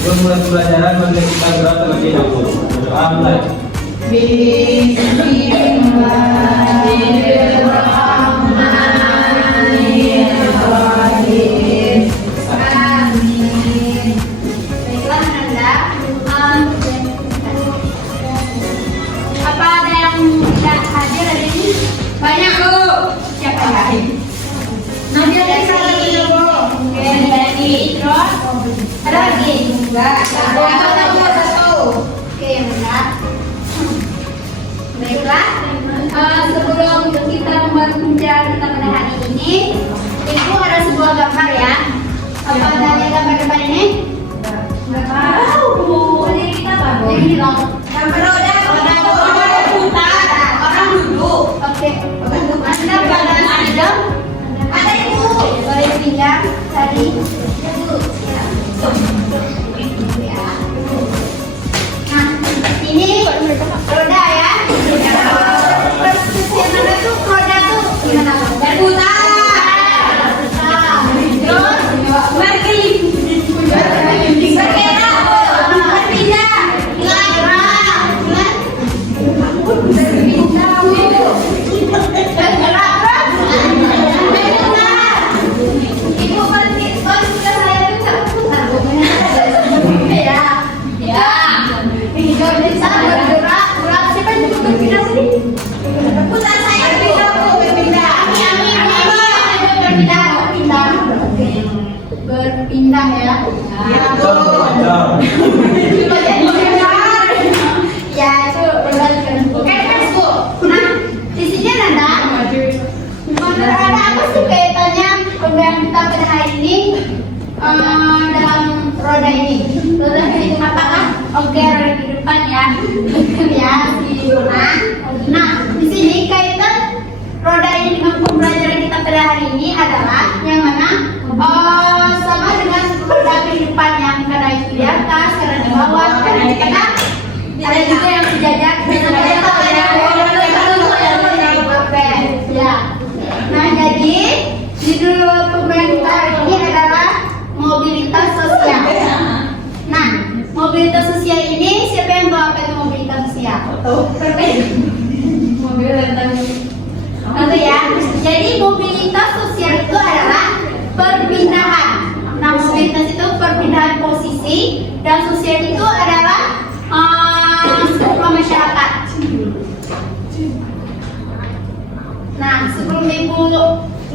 Sebelum mulai pembelajaran, mari kita berdoa terlebih dahulu. Berdoa mulai. Bismillahirrahmanirrahim. Amin. Baiklah Nanda, apa ada yang tidak hadir hari ini? Banyak Bu. Siapa yang hadir? Nadia dari sana Bu. Oke, dari terus ada lagi? Enggak. Satu. Oke, benar. Baiklah, sebelum kita membuat pembelajaran kita pada hari ini, Ibu ada sebuah gambar ya. Apa ada gambar depan ini? Nggak tahu Bu. Jadi kita apa Bu? Ini loh. Gambar roda putar, orang duduk. Oke. Anda pada ada? Ada Ibu. Boleh pinjam tadi. Nah, ini roda ya. Persis yang ada tuh roda tuh gimana? Berputar. Terus bergerak, berpindah, Ibu berarti sudah saya minta putar ya. Bergerak, siapa yang berpindah sini? Putar saya berpindah. Berpindah ya. Ya itu berbalikan. Oke Bu. Nah di sini Nanda, ada apa sih kaitannya pembelajaran kita pada hari ini dalam roda ini? Roda ini apakah? Oke, roda di depan ya. Ya di Nah di sini kaitan roda ini dengan pembelajaran kita pada hari ini adalah yang mana sama dengan roda kehidupan yang kadang itu di atas, kadang di bawah, kadang di tengah. Ada juga yang sejajar. Ya. Nah jadi judul pembelajaran kita hari ini adalah mobilitas sosial. Nah mobilitas sosial ini siapa yang tahu apa itu mobilitas sosial? Tentu ya. Jadi mobilitas sosial itu adalah perpindahan. Nah, mobilitas itu perpindahan posisi dan sosial itu adalah struktur masyarakat. Nah, sebelum Ibu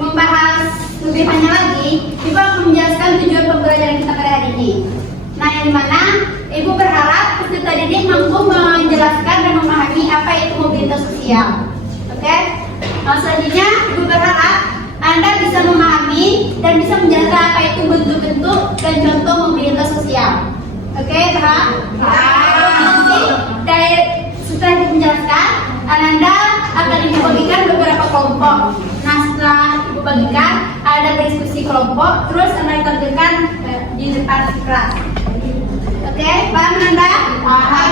membahas lebih banyak lagi, Ibu akan menjelaskan tujuan pembelajaran kita pada hari ini. Nah, yang dimana Ibu berharap peserta didik mampu menjelaskan dan memahami apa itu mobilitas sosial. Oke? Selanjutnya, Ibu berharap Anda bisa memahami dan bisa menjelaskan apa itu bentuk-bentuk dan contoh mobilitas sosial. Oke, paham? Nanti setelah Ibu menjelaskan, Anda akan Ibu bagikan beberapa kelompok. Nah, setelah Ibu bagikan, ada berdiskusi kelompok, terus Anda tampilkan di depan kelas. Oke, paham Anda? Paham.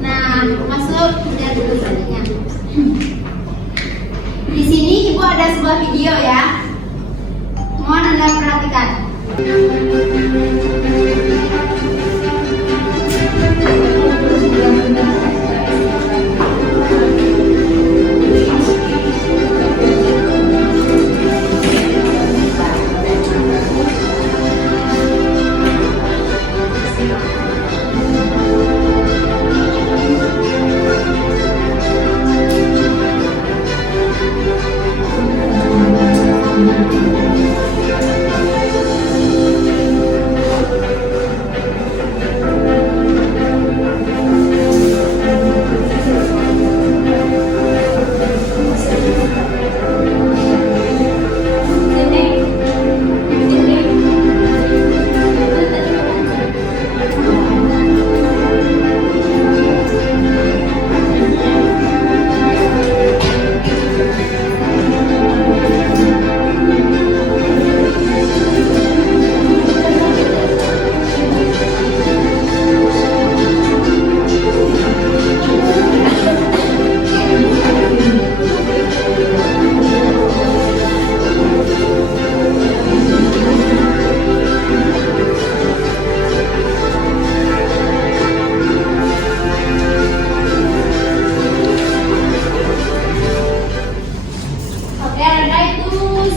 Nah, masuk dari selanjutnya. Di sini Ibu ada sebuah video ya. Mohon Anda perhatikan.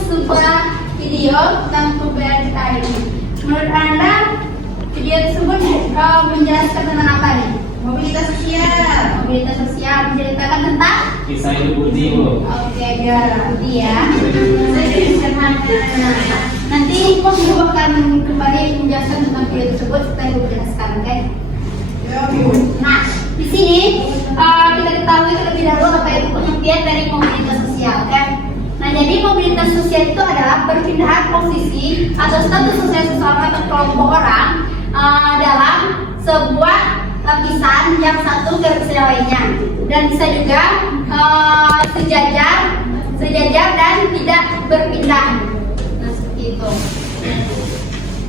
sebuah video tentang pembelajaran kita hari ini. Menurut Anda, video tersebut menjelaskan tentang apa nih? Mobilitas sosial. Mobilitas sosial menceritakan tentang Kisah hidup Budi, Bu. oke, biar Budi ya. Nanti Ibu akan kembali menjelaskan tentang video tersebut setelah Ibu jelaskan, oke? Nah, di sini kita ketahui terlebih dahulu apa itu pengertian dari mobilitas sosial, kan? Nah, jadi mobilitas sosial itu adalah perpindahan posisi atau status sosial seseorang atau kelompok orang dalam sebuah lapisan yang satu ke lapisan yang lainnya, dan bisa juga sejajar dan tidak berpindah. Nah, seperti itu.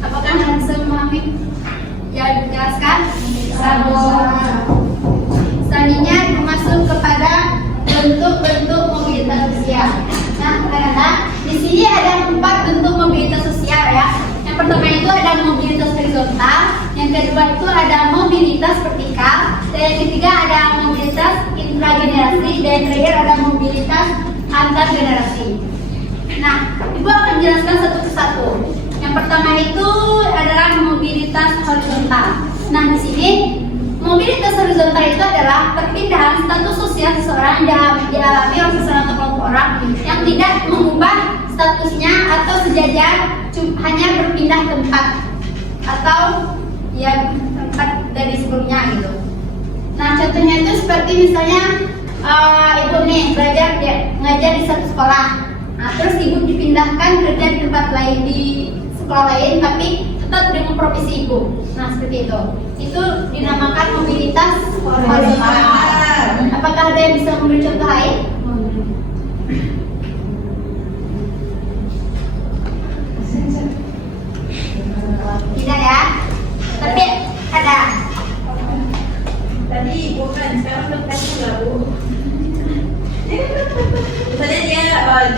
Apakah Anda bisa memahami? Ya, dijelaskan. Selanjutnya masuk kepada bentuk-bentuk mobilitas sosial. Nah, karena di sini ada 4 bentuk mobilitas sosial ya. Yang pertama itu ada mobilitas horizontal, yang kedua itu ada mobilitas vertikal, dan yang ketiga ada mobilitas intragenerasi, dan yang terakhir ada mobilitas antar generasi. Nah, Ibu akan menjelaskan satu persatu. Yang pertama itu adalah mobilitas horizontal. Nah, di sini mobilitas horizontal itu adalah perpindahan status sosial seseorang yang dialami oleh seseorang atau kelompok orang yang tidak mengubah statusnya atau sejajar, hanya berpindah tempat atau ya tempat dari sebelumnya gitu. Nah, contohnya itu seperti misalnya Ibu nih ngajar di satu sekolah. Nah, terus Ibu dipindahkan kerja di tempat lain, di sekolah lain, tapi tetap dengan profesi Ibu. Nah, seperti itu. Itu dinamakan mobilitas horizontal. Apakah ada yang bisa memberi contoh lain? Tidak ya? Tapi ada. Tadi bukan, sekarang udah kasih nggak, Bu? Misalnya dia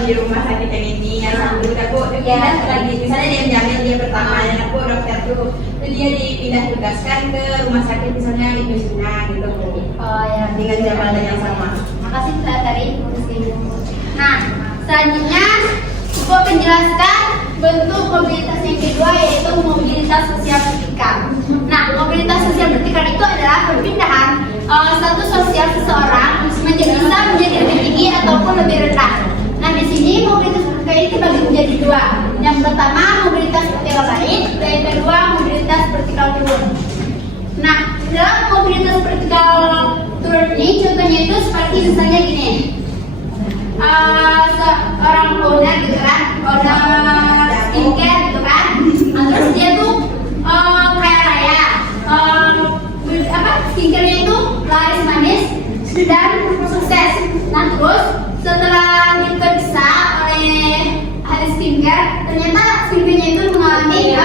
di rumah sakit yang ini, alhamdulillah Bu, dia lagi, misalnya dia menjamin dia pertamanya, Bu, dokter tuh, itu dia dipindah tugaskan ke rumah sakit misalnya di Kusina gitu, Bu. Oh ya, Dengan jabatan yang sama. makasih telah dari informasi. Nah, selanjutnya Ibu akan menjelaskan bentuk mobilitas yang kedua, yaitu mobilitas sosial vertikal. Nah, mobilitas sosial vertikal itu adalah perpindahan status sosial seseorang bisa menjadi lebih tinggi ataupun lebih rendah. Nah, di sini mobilitas vertikal ini dibagi menjadi 2. Yang pertama mobilitas vertikal naik, dan yang kedua mobilitas vertikal turun. Nah, dalam mobilitas vertikal turun ini contohnya itu seperti misalnya gini. Seorang owner gitu kan, owner skincare gitu kan. Nah, terus dia tuh kaya raya, skincare-nya itu laris manis dan sukses. Nah, terus setelah diperiksa oleh ahli skincare, ternyata skincare-nya itu mengalami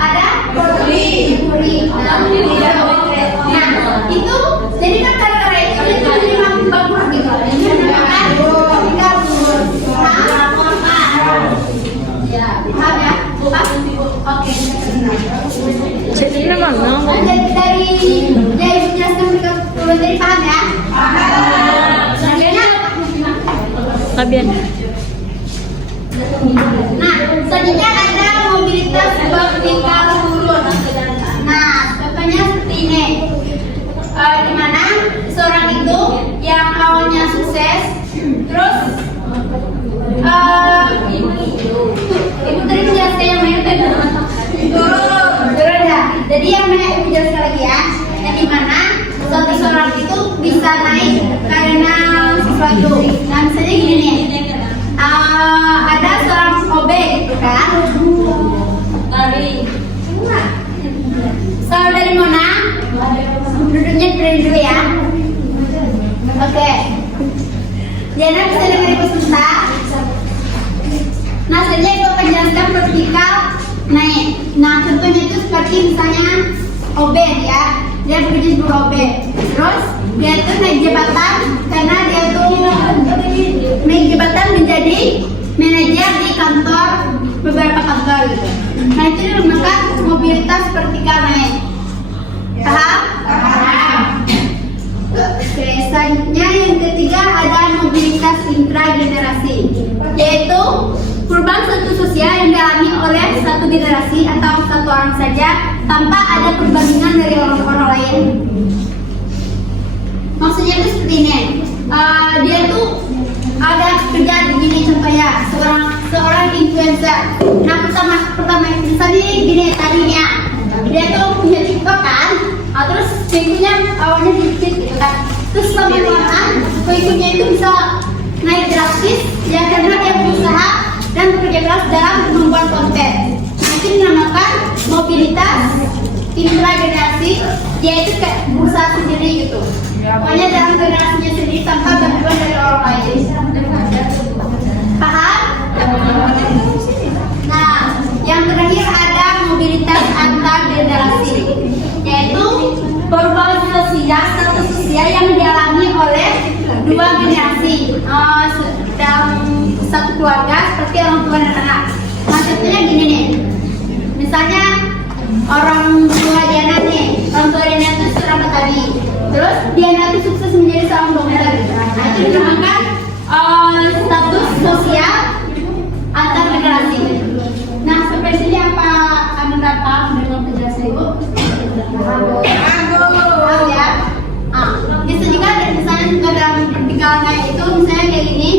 ada pori. Nah, itu jadi kan kaya itu memang bagus gitu. Ya, paham ya? Oke. Jadi mana? Dari menjelaskan turun dari paham ya? Selanjutnya, Labian. nah, selanjutnya ada mobilitas vertikal turun. Nah, contohnya seperti ini. Di mana seorang itu yang awalnya sukses, terus Ibu tadi menjelaskan yang mana tadi? Turun ya. Jadi yang mana Ibu jelaskan lagi ya? Yang dimana seseorang itu bisa naik karena sesuatu. Nah, misalnya gini nih. Ada seorang OB gitu kan? Dari Mona, duduknya berdiri dulu ya. Oke. Diana bisa dengar Ibu sebentar. Nah, selanjutnya Ibu akan jelaskan vertikal naik. Nah, contohnya itu seperti misalnya obet ya, dia bekerja sebagai obet. Terus dia itu naik jabatan karena dia itu naik jabatan menjadi manajer di kantor, beberapa kantor gitu. Nah, itu dinamakan mobilitas vertikal naik. Paham? Paham. Oke, selanjutnya yang ketiga ada mobilitas intragenerasi, yaitu generasi atau satu orang saja tanpa ada perbandingan dari orang-orang lain. Maksudnya itu seperti ini. Dia tuh ada kerjaan begini contohnya seorang influencer. Nah pertama misalnya gini tadinya dia tuh punya TikTok kan, terus pengikutnya awalnya dikit gitu kan, terus lama-lama pengikutnya itu bisa naik drastis ya karena dia berusaha dan bekerja keras dalam membuat konten. Nah itu dinamakan mobilitas intragenerasi, dia itu kayak berusaha sendiri gitu. Pokoknya dalam generasinya sendiri tanpa bantuan dari orang lain. Paham? Nah, yang terakhir ada mobilitas antar generasi, yaitu perubahan sosial status sosial yang dialami oleh dua generasi dalam satu keluarga seperti orang tua dan anak. Maksudnya gini nih, misalnya orang tua Diana nih, orang tua Diana itu seorang petani, terus Diana itu sukses menjadi seorang dokter. Nah itu dinamakan status sosial antar generasi. Nah sampai sini apa Anda datang dengan penjelasan Ibu? Tahu ya? Bisa juga misalnya juga dalam vertikal kayak itu, misalnya kayak gini.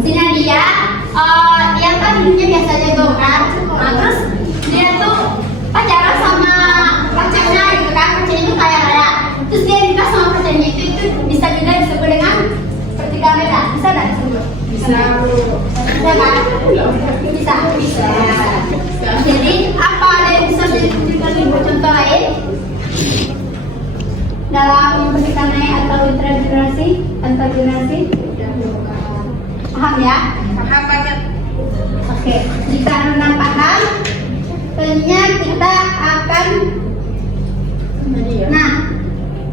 Sini dia, yang kan hidupnya biasa aja tuh kan. Nah terus dia tuh pacaran sama pacarnya gitu kan, pacarnya itu kaya raya. Terus dia nikah sama pacarnya itu bisa juga disebut dengan vertikal beda. Bisa nggak disebut? Bisa. Bisa kan? Bisa. Jadi apa ada yang bisa diberikan Ibu contoh lain dalam vertikal naik atau intragenerasi, antar generasi? Paham ya? Paham banget. Oke, jika Anda paham, tentunya kita akan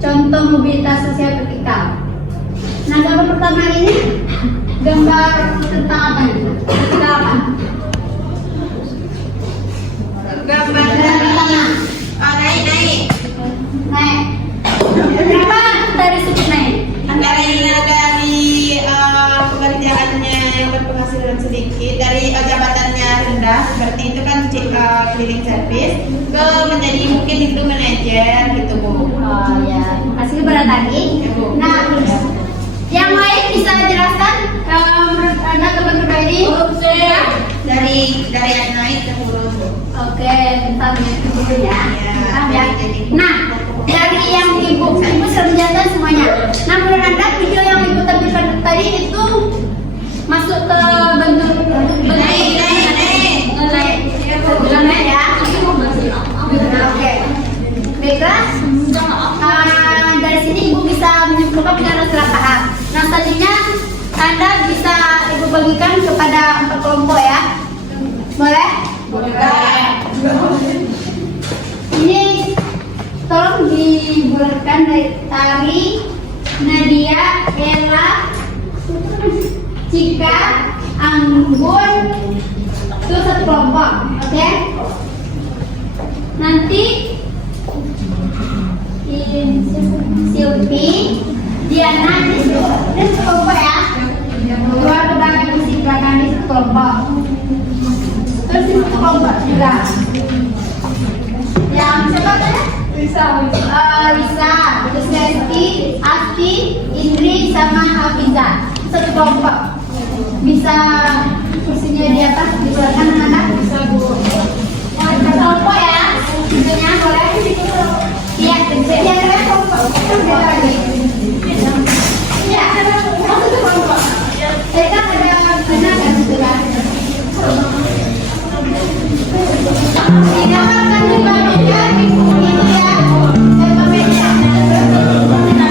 contoh mobilitas sosial vertikal. Nah, gambar pertama ini gambar tentang apa nih? Vertikal apa? Gambar naik. Kenapa dari sudut naik? Karena dari pekerjaannya yang berpenghasilan sedikit, dari jabatannya rendah, seperti itu kan cleaning service, ke menjadi mungkin itu manajer gitu Bu. Oh ya, masih berat lagi. Nah, yang lain bisa jelaskan menurut Anda gambar ini? Dari yang naik ke huruf. Oke, bentar dulu ya. Nah, dari yang ibu sudah menjelaskan semuanya. Nah, menurut Anda video yang ibu tampilkan tadi itu masuk ke bentuk naik ya. Oke. Baiklah. Dari sini ibu bisa menyimpulkan dengan salah paham. Nah, selanjutnya Anda bisa ibu bagikan kepada 4 kelompok ya. Boleh? Ini tolong dibulatkan dari Tari, Nadia, Ella, Cika, Anggun, itu 1 kelompok, oke? Nanti Silvi, Diana, ini 1 kelompok ya. Keluar ke belakang, di belakang ini 1 kelompok. Terus ini 1 kelompok juga. Yang siapa tadi? Lisa, terus Lesti, Asti, Indri, sama Hafiza. 1 kelompok. Bisa kursinya di atas, di belakang anak? Bisa Bu. 1 kelompok ya. Tentunya boleh. Iya, yang kelompok. Kita lagi. Iya, 1 kelompok. Jadi kan ada benar kan gitu kan? Digambarkan di bawahnya ini ya. Nah,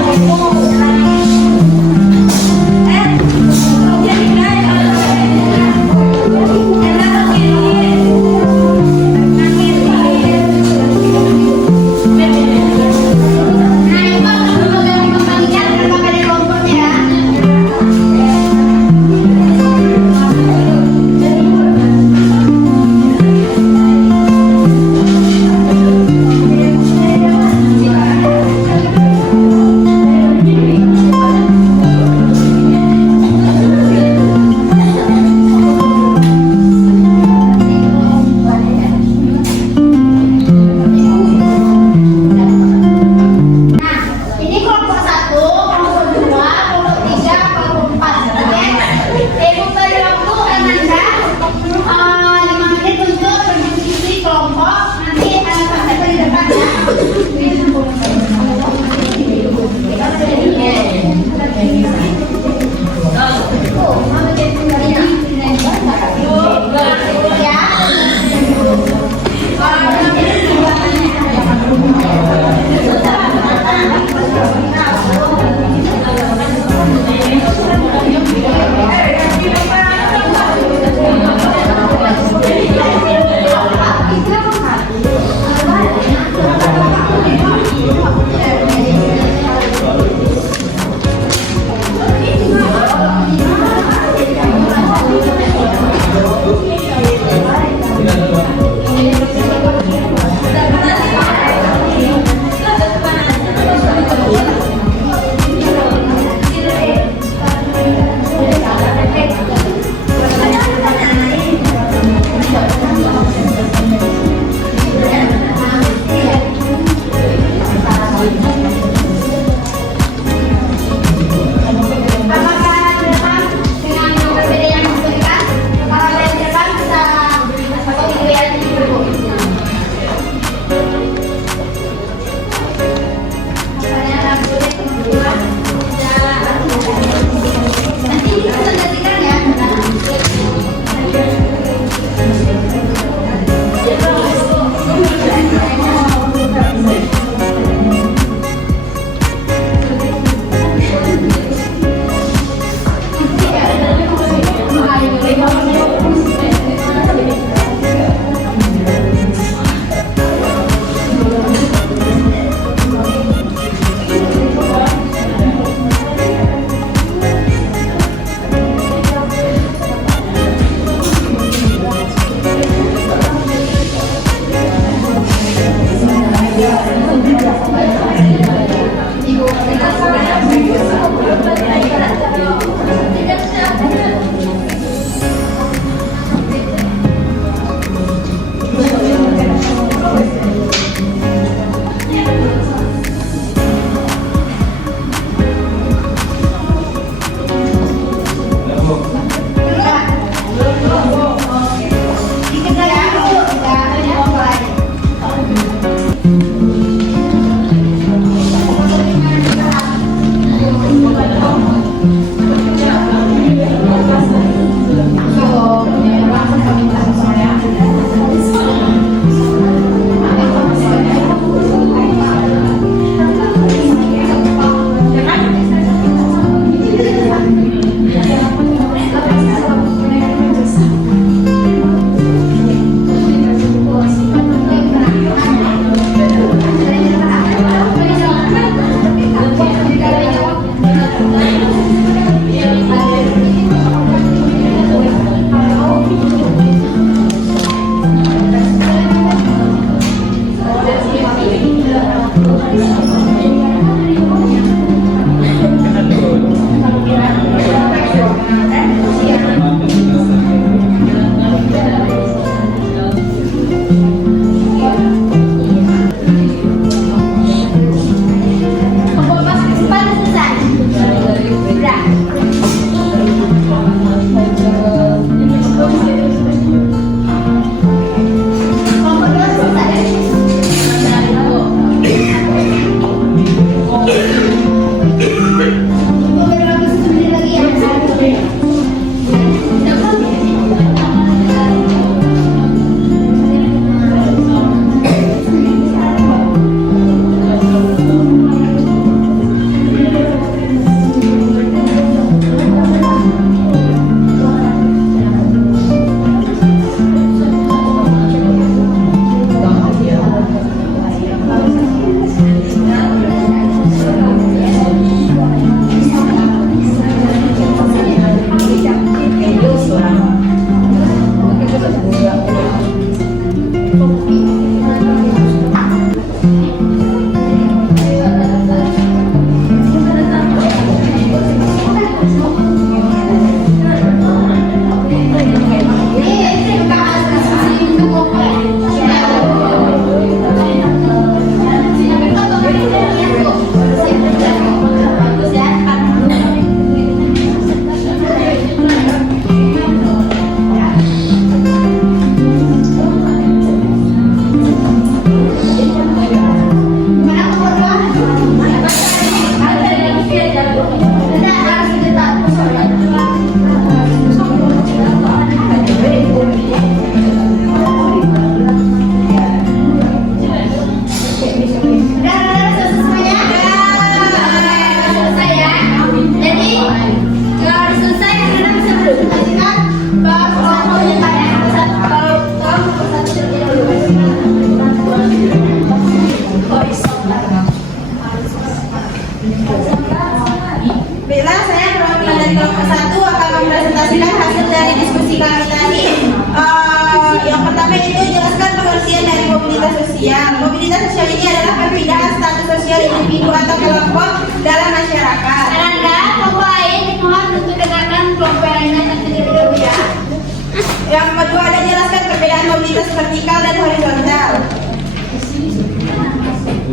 Yang kedua ada jelaskan perbedaan mobilitas vertikal dan horizontal.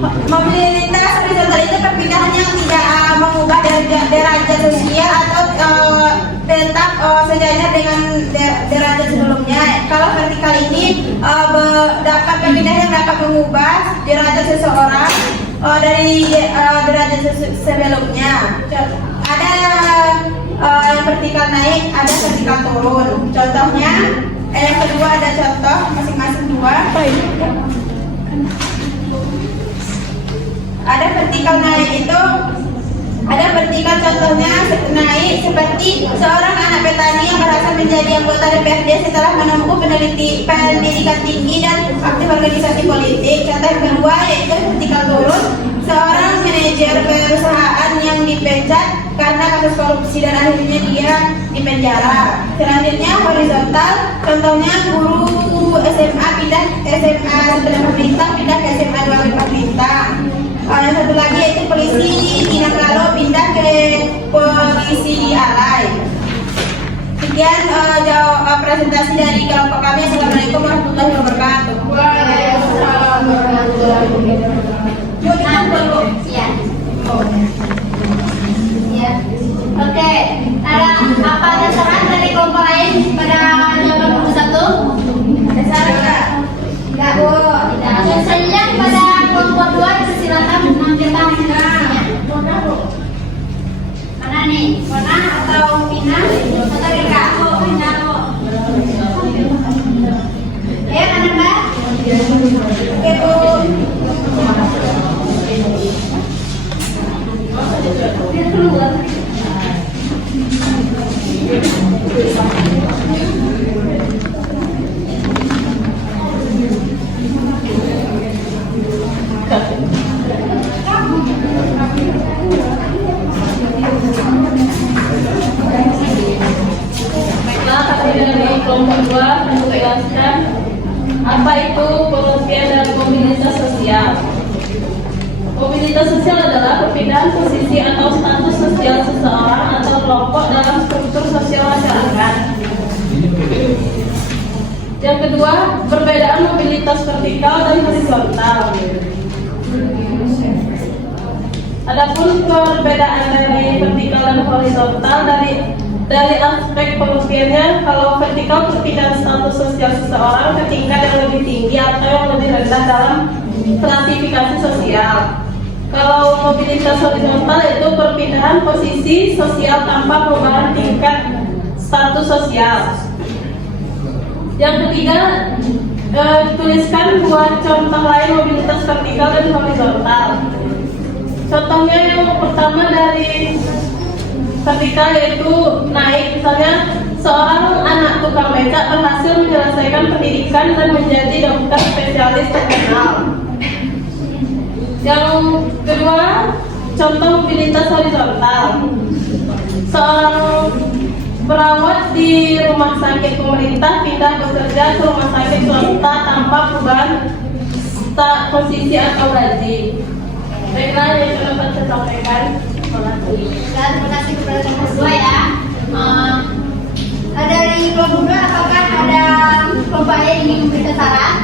Mobilitas horizontal itu perpindahan yang tidak mengubah derajat sosial atau tetap sejajar dengan derajat sebelumnya. Kalau vertikal ini dapat perpindahan yang dapat mengubah derajat seseorang dari derajat sebelumnya. Ada yang vertikal naik, ada vertikal turun. Contohnya, yang kedua ada contoh masing-masing dua. Ada vertikal naik itu, ada vertikal contohnya naik seperti seorang anak petani yang merasa menjadi anggota DPRD setelah menempuh pendidikan tinggi dan aktif organisasi politik. Contoh yang kedua yaitu vertikal turun, seorang manajer perusahaan yang dipecat karena kasus korupsi dan akhirnya dia dipenjara. Selanjutnya horizontal, contohnya guru SMA pindah SMA 1 bintang pindah ke SMA 2 bintang. Yang satu lagi yaitu polisi Inangalo pindah ke polisi Alai. Sekian presentasi dari kelompok kami. Assalamualaikum warahmatullahi wabarakatuh. Waalaikumsalam warahmatullahi wabarakatuh. Ya. Oke, ada saran dari kelompok lain pada jawaban nomor 1? Ada saran nggak? Enggak, Bu. Tidak. Selanjutnya kepada kelompok 2 silakan menampilkan hasilnya. Mana nih? Warna atau Pina atau Rika? Pina. Ya, mana Mbak? Oke, Bu. Biar keluar. Baiklah, kami dari kelompok 2 menjelaskan apa itu pengertian dari mobilitas sosial. Mobilitas sosial adalah perpindahan posisi atau status sosial seseorang atau kelompok dalam struktur sosial masyarakat. Yang kedua, perbedaan mobilitas vertikal dan horizontal. Adapun perbedaan dari vertikal dan horizontal dari aspek pengertiannya, kalau vertikal perpindahan status sosial seseorang ke tingkat yang lebih tinggi atau yang lebih rendah dalam stratifikasi sosial. Kalau mobilitas horizontal itu perpindahan posisi sosial tanpa perubahan tingkat status sosial. Yang ketiga, tuliskan 2 contoh lain mobilitas vertikal dan horizontal. Contohnya yang pertama dari vertikal yaitu naik, misalnya seorang anak tukang becak berhasil menyelesaikan pendidikan dan menjadi dokter spesialis terkenal. Yang kedua, contoh mobilitas horizontal. Seorang perawat di rumah sakit pemerintah pindah bekerja ke rumah sakit swasta tanpa perubahan posisi atau gaji. Baiklah, yang dapat saya sampaikan. Terima kasih kepada kelompok 2 ya. Dari kelompok 2 apakah ada kelompok lain yang ingin memberikan saran?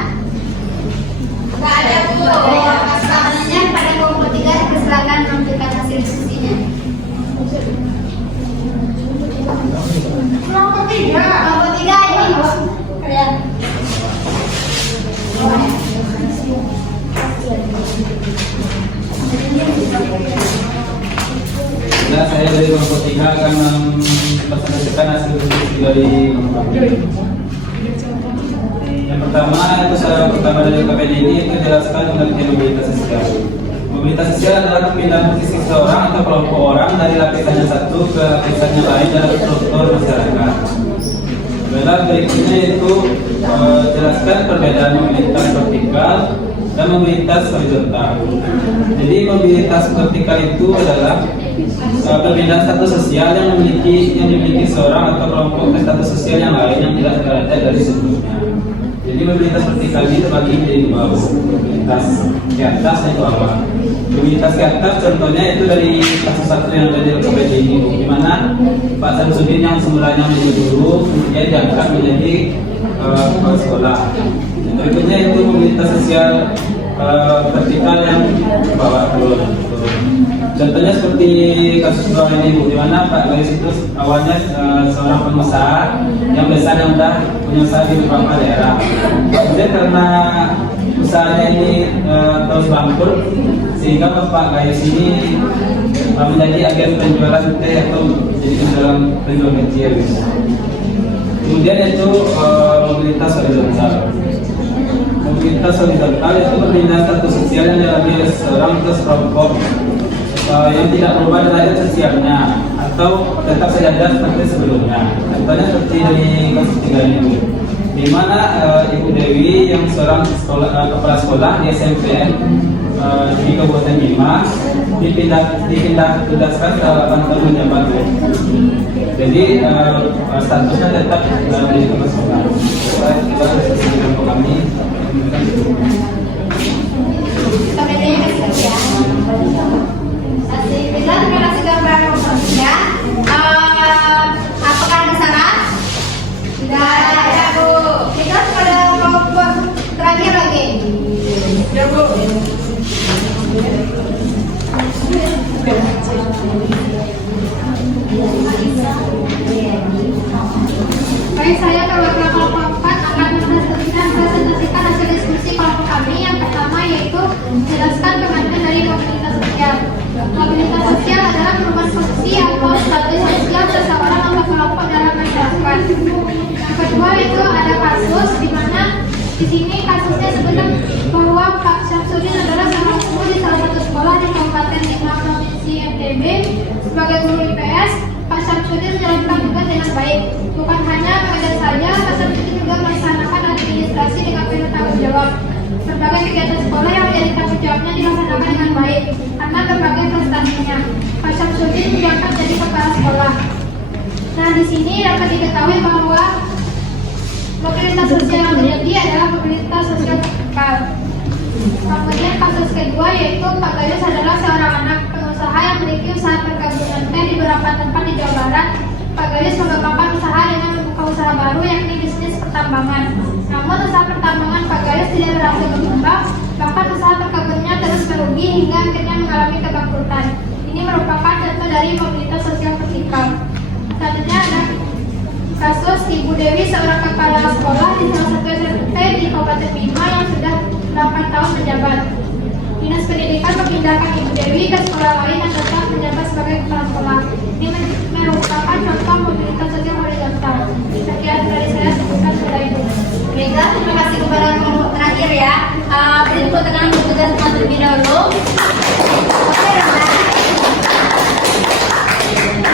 Nggak ada, Bu. Selanjutnya pada kelompok 3 dipersilakan menampilkan hasil diskusinya. Kelompok 3 ini kalian. Nah, saya dari kelompok 3 akan mempresentasikan hasil diskusi dari kelompok 3. Yang pertama itu saran pertama dari KPD ini itu jelaskan pengertian mobilitas sosial. Mobilitas sosial adalah perpindahan posisi seseorang atau kelompok orang dari lapisan yang satu ke lapisan yang lain dalam struktur masyarakat. Kemudian berikutnya itu jelaskan perbedaan mobilitas vertikal dan mobilitas horizontal. Jadi mobilitas vertikal itu adalah perbedaan status sosial yang dimiliki seorang atau kelompok ke status sosial yang lain yang tidak sederajat dari sebelumnya. Jadi mobilitas vertikal ini terbagi menjadi 2, mobilitas ke atas dan ke bawah. Mobilitas ke atas contohnya itu dari kasus satu yang ada di LKPD ini, di mana Pak Samsudin yang semulanya menjadi guru kemudian diangkat menjadi kepala sekolah. Berikutnya itu mobilitas sosial vertikal yang bawa turun. Contohnya seperti kasus bawah ini Bu, di mana Pak Gayus itu awalnya seorang pengusaha yang biasanya sudah punya usaha di beberapa daerah. Kemudian karena usahanya ini terus bangkrut, sehingga Pak Gayus ini menjadi agen penjualan teh atau jadi penjual kecil. Kemudian itu mobilitas horizontal. Mobilitas horizontal itu perbedaan status sosial yang dialami oleh seorang terus kelompok yang tidak berubah derajat sosialnya atau tetap sejajar seperti sebelumnya. Contohnya seperti dari kasus 3 ini, di mana Ibu Dewi yang seorang kepala sekolah di SMPN di Kabupaten Bima dipindah tugaskan ke kantor menjabat. Jadi statusnya tetap di kepala sekolah. Kita sesuai kami. Bedanya kasih ya. Bisa terima kasih gambar ya. Apakah ada syarat? Tidak ada Bu. Kita pada kelompok terakhir lagi. Ya Bu. Baik, saya perwakilan kelompok 4 akan mempresentasikan hasil diskusi kelompok kami. Yang pertama yaitu menjelaskan pengertian dari mobilitas sosial. Mobilitas sosial adalah perubahan posisi atau status sosial seseorang atau kelompok dalam masyarakat. Yang kedua itu ada kasus, di mana di sini kasusnya sebenarnya bahwa Pak Syamsuddin adalah seorang guru di salah satu sekolah di Kabupaten Bima Provinsi NTB. Sebagai guru IPS, Pak Syamsuddin menjalankan tugas dengan baik. Bukan hanya mengajar saja, Pak Syamsuddin juga melaksanakan administrasi dengan penuh tanggung jawab. Berbagai kegiatan sekolah yang menjadi tanggung jawabnya dilaksanakan dengan baik karena berbagai prestasinya. Pak Syamsuddin diangkat jadi kepala sekolah. Nah, di sini dapat diketahui bahwa mobilitas sosial yang terjadi adalah mobilitas sosial vertikal. Kemudian kasus kedua yaitu Pak Gayus adalah seorang anak pengusaha yang memiliki usaha perkebunan teh di beberapa tempat di Jawa Barat. Pak Gayus mengembangkan usaha dengan membuka usaha baru yakni bisnis pertambangan. Namun usaha pertambangan Pak Gayus tidak berhasil berkembang, bahkan usaha perkebunannya terus merugi hingga akhirnya mengalami kebangkrutan. Ini merupakan contoh dari mobilitas sosial vertikal. Selanjutnya ada kasus Ibu Dewi, seorang kepala sekolah di salah satu SMP di Kabupaten Bima yang sudah 8 tahun menjabat. Dinas Pendidikan memindahkan Ibu Dewi ke sekolah lain yang tetap menjabat sebagai kepala sekolah. Ini merupakan contoh mobilitas sosial horizontal. Sekian dari saya, sebutkan sudah itu. Baiklah, terima kasih kepada kelompok terakhir ya. Beri tepuk tangan untuk tugas terlebih dahulu.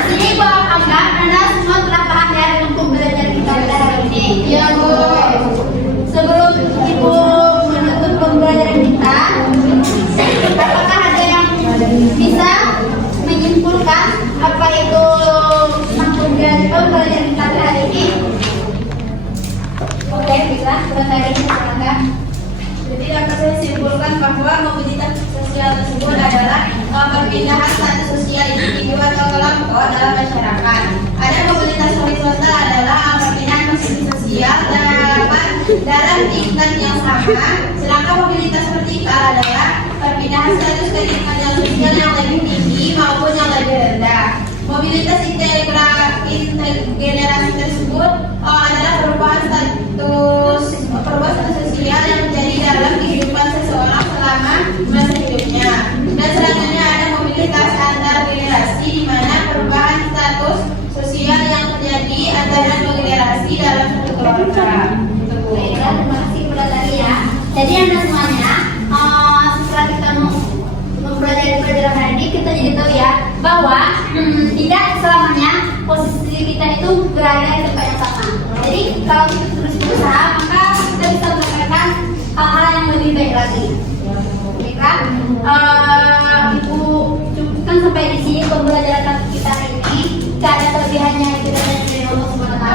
Ini Bu Angga, Anda semua telah paham ya dengan pembelajaran kita pada hari ini. Iya Bu. Sebelum Ibu menutup pembelajaran kita, apakah ada yang bisa menyimpulkan apa itu pembelajaran kita pada hari ini? Oke, bisa. Selesai silakan. Jadi dapat saya simpulkan bahwa mobilitas sosial tersebut adalah perpindahan status sosial individu atau kelompok dalam masyarakat. Ada mobilitas horizontal adalah perpindahan posisi sosial dalam tingkat yang sama, sedangkan mobilitas vertikal adalah perpindahan status ke tingkat yang sosial yang lebih tinggi maupun yang lebih rendah. Mobilitas intergenerasi tersebut adalah perubahan status sosial yang terjadi dalam kehidupan seseorang selama masa hidupnya. Dan selanjutnya ada mobilitas antar generasi, di mana perubahan status sosial yang terjadi antara dua generasi dalam satu keluarga. Baiklah, terima kasih kepada tadi ya. Jadi Anda semuanya, setelah kita mempelajari pelajaran hari ini, kita jadi tahu ya bahwa tidak selamanya posisi kita itu berada di tempat yang sama. Jadi kalau kita terus berusaha, maka kita bisa mendapatkan hal-hal yang lebih baik lagi. Baiklah, Ibu cukupkan sampai di sini pembelajaran kita hari ini. Tidak ada kelebihannya kita dari Allah SWT.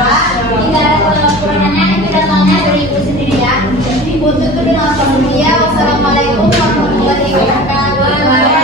Tidak ada kekurangannya itu datangnya dari Ibu sendiri ya. Ibu tutup dengan Wassalamualaikum warahmatullahi wabarakatuh.